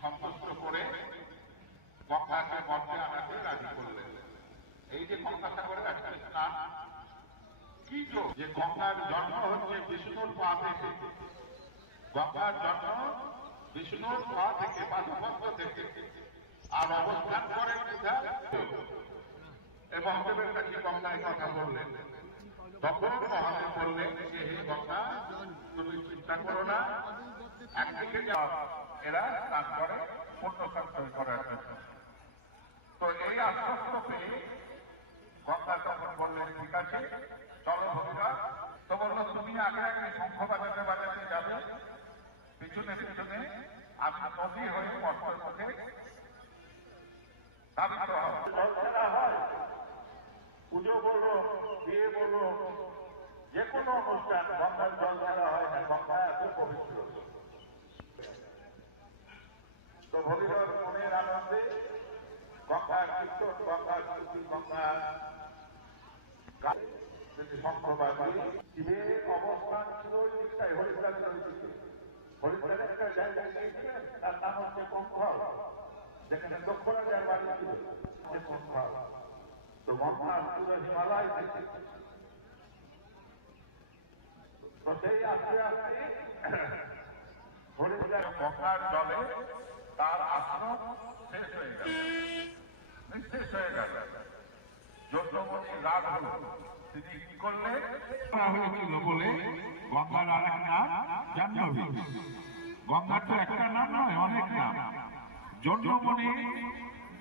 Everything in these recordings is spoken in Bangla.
সন্তুষ্ট করে গঙ্গাকে মধ্যে আনাতে রাজি করলেন। এই যে গঙ্গাসাগরের একটা স্নান, কি যে গঙ্গার জন্ম হচ্ছে বিষ্ণুর পা থেকে, গঙ্গার জন্ম বিষ্ণুর পা থেকে, পাদপদ্ম থেকে, আর অবস্থান করে এবং দেবের কাছে গঙ্গায় কথা বললেন। তখন মহাদেব বললেন যে হে গঙ্গা, তুমি চিন্তা করো না, একদিকে এরা স্নান করে পুণ্য সঞ্চয় করার জন্য। তো এই আশ্বস্ত পেয়ে গঙ্গা তখন বললেন ঠিক আছে চলো ভগীরা। তো বললো তুমি আগে আগে শঙ্খ বাজাতে বাজাতে যাবে, পিছনে পিছনে আমি নদী হয়ে মঠের মধ্যে ধাবিত হবে। পুজো বলো, বিয়ে বলো, যে কোনো অনুষ্ঠান গঙ্গার জল ঢালা হয় না, গঙ্গা এত পবিত্র। তো ভগীরথ মনের আনন্দে গঙ্গার কীর্তন, গঙ্গার স্তুতি, গঙ্গার শঙ্খবাজি, শিবের অবস্থান ছিল ওই দিকটায় হরিদ্বারের ওই দিকে। হরিদ্বারের একটা জায়গায় গিয়েছিলেন, তার নাম হচ্ছে কঙ্খল, যেখানে দক্ষিণাচার বাড়ি ছিল কঙ্খল। তো গঙ্গা পুরো হিমালয় থেকে, তো সেই আস্তে আস্তে হরিদ্বার গঙ্গার জলে তার আশ্রম শেষ হয়ে গেল, নিঃশেষ হয়ে গেল। যজ্ঞমণি রাগ হল, তিনি কি করলেন, হয়েছিল বলে গঙ্গার আর এক নাম জাহ্নবী। গঙ্গার তো একটা নাম নয়, অনেক নাম। যজ্ঞমণি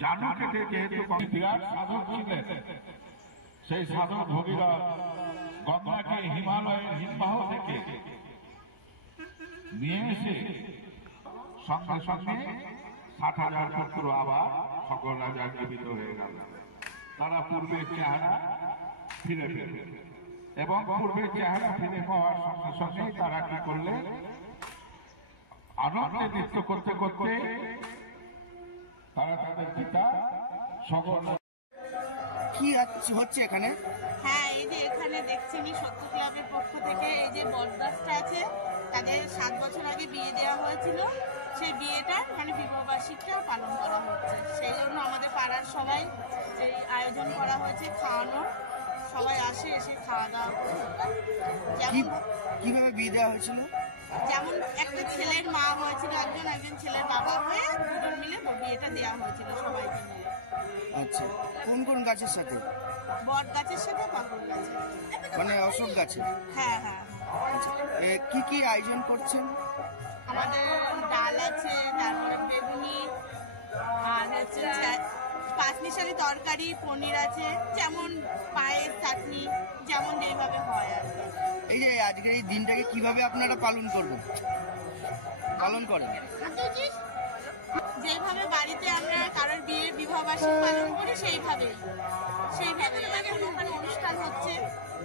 জানুকে যেহেতু বিরাট সাধক ছিলেন, সেই সাধক ভগীরথ গঙ্গাকে হিমালয়ের হিমবাহ থেকে নিয়ে এসে সঙ্গে সঙ্গে ৬০,০০০ পুত্র আবার সকল রাজা জীবিত হয়ে গেল। তারা পূর্বের চেহারা ফিরে পেল এবং পূর্বের চেহারা ফিরে পাওয়ার সঙ্গে সঙ্গে তারা কি করলেন, আনন্দে নৃত্য করতে করতে তারা তাদের পিতা সকল। কি হচ্ছে এখানে? হ্যাঁ, এই যে এখানে দেখছেন সত্য ক্লাবের পক্ষ থেকে এই যে বটগাছটা আছে, তাদের ৭ বছর আগে বিয়ে দেওয়া হয়েছিল, সেই বিয়েটা মানে বিবাহবার্ষিকটা পালন করা হচ্ছে। সেই জন্য আমাদের পাড়ার সবাই এই আয়োজন করা হয়েছে খাওয়ানোর। সবাই আসে, এসে খাওয়া দাওয়া করে। কিভাবে বিয়ে দেওয়া হয়েছিল? যেমন একটা ছেলের মা হয়েছিল, একজন ছেলের বাবা হয়ে দুজন মিলে বিয়েটা দেওয়া হয়েছিল সবাইকে মিলে। আচ্ছা, কোন কোন গাছের সাথে? বট গাছের সাথে পাকুড় গাছে, মানে অশোক গাছে? হ্যাঁ হ্যাঁ। আচ্ছা, কি কি আয়োজন করছেন? আমাদের ডাল আছে, তারপরে বেগুনি, আর হচ্ছে পাঁচমিশালি তরকারি, পনির আছে, যেমন পায়েস, চাটনি, যেমন যেভাবে হয় আর কি। এই যে আজকের এই দিনটাকে কিভাবে আপনারা পালন করেন? যেভাবে বাড়িতে আমরা কারোর বিয়ে বিবাহবার্ষিক পালন করি সেইভাবেই এখন ওখানে অনুষ্ঠান হচ্ছে,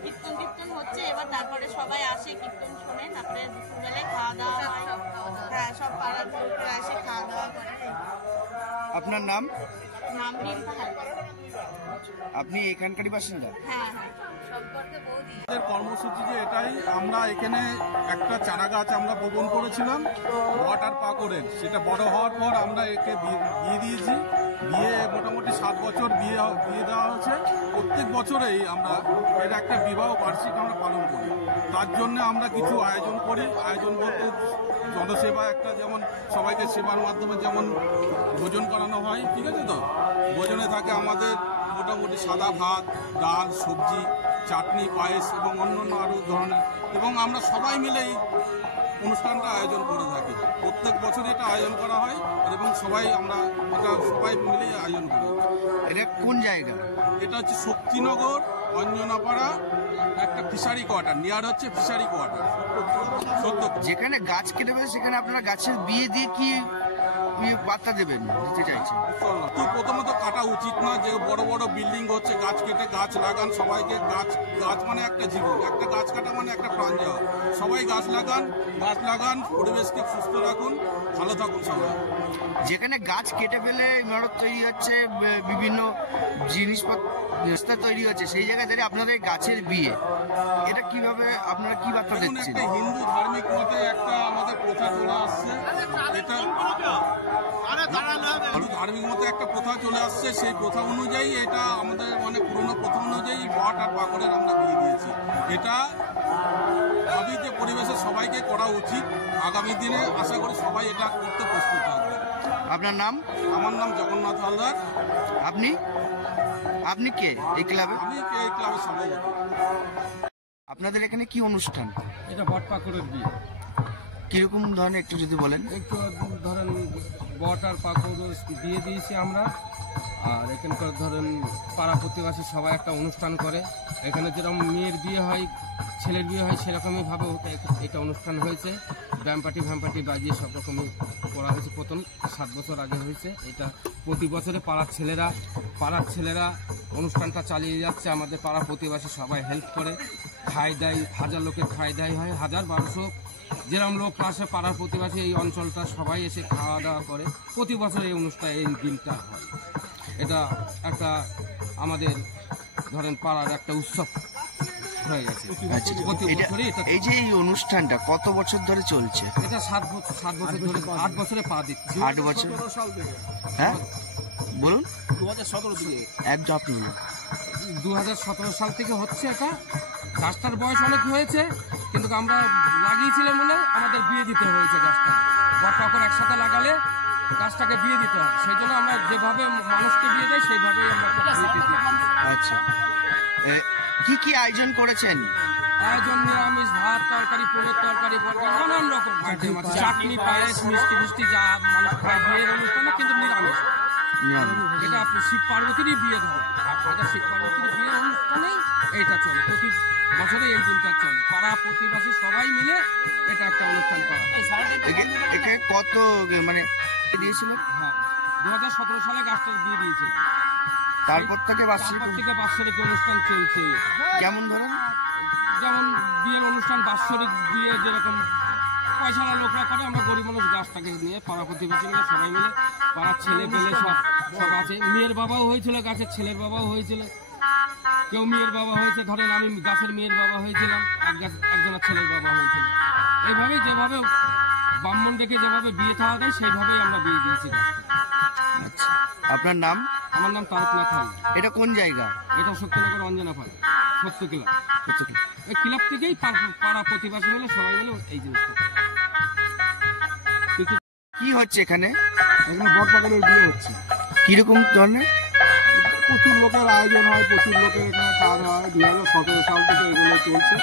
কীর্তন হচ্ছে। এবার তারপরে সবাই আসে, কীর্তন শোনে, তারপরে দুপুরবেলায় খাওয়া দাওয়া হয়। হ্যাঁ, সব পাড়ার লোকেরা এসে খাওয়া দাওয়া করে। আপনার নাম? নাম রিম্পা হালদার। আপনি এখানকারই বাসিন্দা? হ্যাঁ হ্যাঁ। আমাদের কর্মসূচি যে এটাই, আমরা এখানে একটা চারা গাছ আমরা বপন করেছিলাম ওয়াটার পাকড়ের, সেটা বড় হওয়ার পর আমরা একে বিয়ে দিয়েছি। বিয়ে মোটামুটি 7 বছর বিয়ে দেওয়া হয়েছে। প্রত্যেক বছরেই আমরা এর একটা বিবাহ বার্ষিক আমরা পালন করি। তার জন্য আমরা কিছু আয়োজন করি। আয়োজন বলতে জনসেবা একটা, যেমন সবাইকে সেবার মাধ্যমে যেমন ভোজন করানো হয়, ঠিক আছে তো? ভোজনে থাকে আমাদের মোটামুটি সাদা ভাত, ডাল, সবজি, চাটনি, পায়েস এবং অন্যান্য আরও ধরনের, এবং আমরা সবাই মিলেই অনুষ্ঠানটা আয়োজন করে থাকি। প্রত্যেক বছর এটা আয়োজন করা হয় এবং আমরা সবাই মিলেই আয়োজন করি। এটা কোন জায়গা? এটা হচ্ছে শক্তিনগর অঞ্জনাপাড়া, একটা ফিশারি কোয়ার্টার, নিয়ার হচ্ছে ফিশারি কোয়ার্টার। যেখানে গাছ কেটে ফেলে সেখানে আপনারা গাছের বিয়ে দিয়ে কি বার্তা দিতে চাইছেন? তো প্রথমত কাটা উচিত না, যে বড় বড় বিল্ডিং হচ্ছে, গাছ কেটে গাছ লাগান। সবাইকে গাছ মানে একটা জীবন, একটা গাছ কাটা মানে একটা প্রাণ যাওয়া। সবাই গাছ লাগান, পরিবেশকে সুস্থ রাখুন, ভালো থাকুন সবাই। যেখানে গাছ কেটে ফেলে ইমারত তৈরি হচ্ছে, বিভিন্ন জিনিসপত্র তৈরি হচ্ছে, সেই জায়গায় দাঁড়িয়ে আপনাদের গাছের বিয়ে, এটা কিভাবে আপনারা কি বার্তা দিচ্ছেন? একটা হিন্দু ধার্মিক মতে একটা আমাদের প্রথা চলে আসছে, এটা ধার্মিক মতে একটা প্রথা চলে আসছে। সেই প্রথা অনুযায়ী এটা আমাদের পুরনো প্রথা অনুযায়ী বট আর পাকড়ের আমরা বিয়ে দিয়েছি। এটা ভাবি যে পরিবেশে সবাইকে করা উচিত। আগামী দিনে আশা করি সবাই এটা করতে প্রস্তুত থাকবে। আপনার নাম? আমার নাম জগন্নাথ হালদার। আপনি কে এই ক্লাবে? আমি এই ক্লাবের সভাপতি। আপনাদের এখানে কি অনুষ্ঠান? এটা বট পাকড়ের বিয়ে। কিরকম ধরনের একটু যদি বলেন। একটু ধরেন বট আর পাকড় বিয়ে দিয়েছি আমরা। আর এখানকার ধরেন পাড়া প্রতিবেশী সবাই একটা অনুষ্ঠান করে। এখানে যেরকম মেয়ের বিয়ে হয়, ছেলের বিয়ে হয়, সেরকমই ভাবে এটা অনুষ্ঠান হয়েছে। ভ্যাম্পাটি বাজিয়ে সব রকমই করা হয়েছে। প্রথম 7 বছর আগে হয়েছে এটা। প্রতি বছরে পাড়ার ছেলেরা অনুষ্ঠানটা চালিয়ে যাচ্ছে। আমাদের পাড়া প্রতিবেশী সবাই হেল্প করে, খাই দেয়। 1000 লোকের খাই দেয় হয়, 1000-1200 যেরকম লোক আসে পাড়ার প্রতিবেশী এই অঞ্চলটা সবাই এসে খাওয়া দাওয়া করে। প্রতি বছর এই দিনটা হয়। এটা একটা আমাদের ধরেন পাড়ার একটা উৎসব হয়ে গেছে। এই যে এই অনুষ্ঠানটা কত বছর ধরে চলছে? এটা 7 বছর ধরে, 8 বছরে পা দিচ্ছে। 8 বছর? হ্যাঁ বলুন। 2017 থেকে। একদম আপনি বলুন। 2017 সাল থেকে হচ্ছে এটা। গাছটার বয়স অনেক হয়েছে, কিন্তু আমরা লাগিয়েছিলাম বলে আমাদের বিয়ে দিতে হয়েছে গাছটা। বট পাকড় একসাথে লাগালে গাছটাকে বিয়ে দিতে হয়, সেই জন্য আমরা যেভাবে মানুষকে বিয়ে দেয় সেইভাবেই আমরা বিয়ে দিই। আচ্ছা, কি আয়োজন করেছেন? আয়োজন নিরামিষ, ভাত, তরকারি, পনির তরকারি, নানান রকম আইটেম আছে। চাটনি, পায়েস, মিষ্টি যা মানুষ খায় বিয়ের অনুষ্ঠানে, কিন্তু নিরামিষ। এটা শিব পার্বতীরই বিয়ে ধরে। এটা শিব পার্বতীর বিয়ের অনুষ্ঠানেই এইটা চলে। প্রতি বছরে এই দিনটা চলে। পাড়া প্রতিবেশী সবাই মিলে এটা একটা অনুষ্ঠান করা। একে কত দিয়েছিলেন? হ্যাঁ, 2017 সালে গাছটার বিয়ে দিয়েছিল। তারপর থেকে বাৎসরিক অনুষ্ঠান চলছে। কেমন ধরেন? যেমন বিয়ের অনুষ্ঠান, বাৎসরিক বিয়ে যেরকম পয়সালা লোকরা করে, আমরা গরিব মানুষ গাছটাকে নিয়ে পাড়া প্রতিবেশী মিলে সবাই মিলে, পাড়ার ছেলে পেলে সব আছে। মেয়ের বাবাও হয়েছিল, গাছের ছেলের বাবাও হয়েছিল। কেউ মেয়ের বাবা হয়েছে, ধরেন আমি গাছের মেয়ের বাবা হয়েছিলাম, একজনের ছেলের বাবা হয়েছিল। এইভাবেই যেভাবে ব্রাহ্মণ ডেকে যেভাবে বিয়ে থাকা দেয় সেইভাবেই আমরা বিয়ে দিয়েছি গাছটা। আচ্ছা, আপনার নাম? আমার নাম তারকনাথ হালদার। এটা কোন জায়গা? এটা শক্তিনগর অঞ্জনাপাড়া, 70 ক্লাব। এই ক্লাব থেকেই পাড়া প্রতিবেশী মিলে সবাই মিলে এই জিনিসটা। কি হচ্ছে এখানে? এখানে বট পাকড়ের বিয়ে হচ্ছে। কিরকম ধরনের? প্রচুর লোকের আয়োজন হয়, প্রচুর লোকের এখানে কাজ হয়। 2017 সাল থেকে এগুলো চলছে।